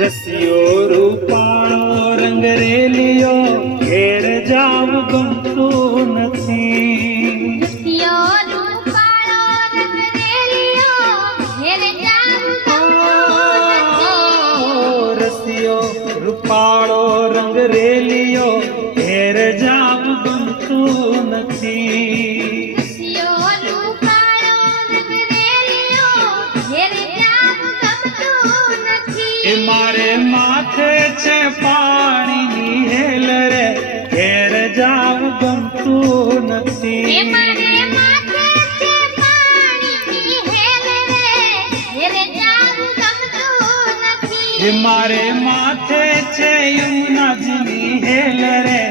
રસિયો રૂપાળો રંગ રેલિયો ઘેર જાવ ગમતું નથી. રસિયો રૂપાળો રંગ રેલિયો ઘેર જાવ ગમતું નથી. રસિયો રૂપાળો રંગ રેલિયો ઘેર જાવ ગમતું નથી. રસિયો રૂપાળો રંગ રેલિયો ઘેર જાવ ગમતું નથી. એ મારે માથે છે પાણીની હેલ રે ઘેર જાવ ગમતું એ નથી. મારે માથે છે પાણીની હેલ રે ઘેર જાવ ગમતું નથી. એ મારે માથે છે યમુનાજીની હેલ રે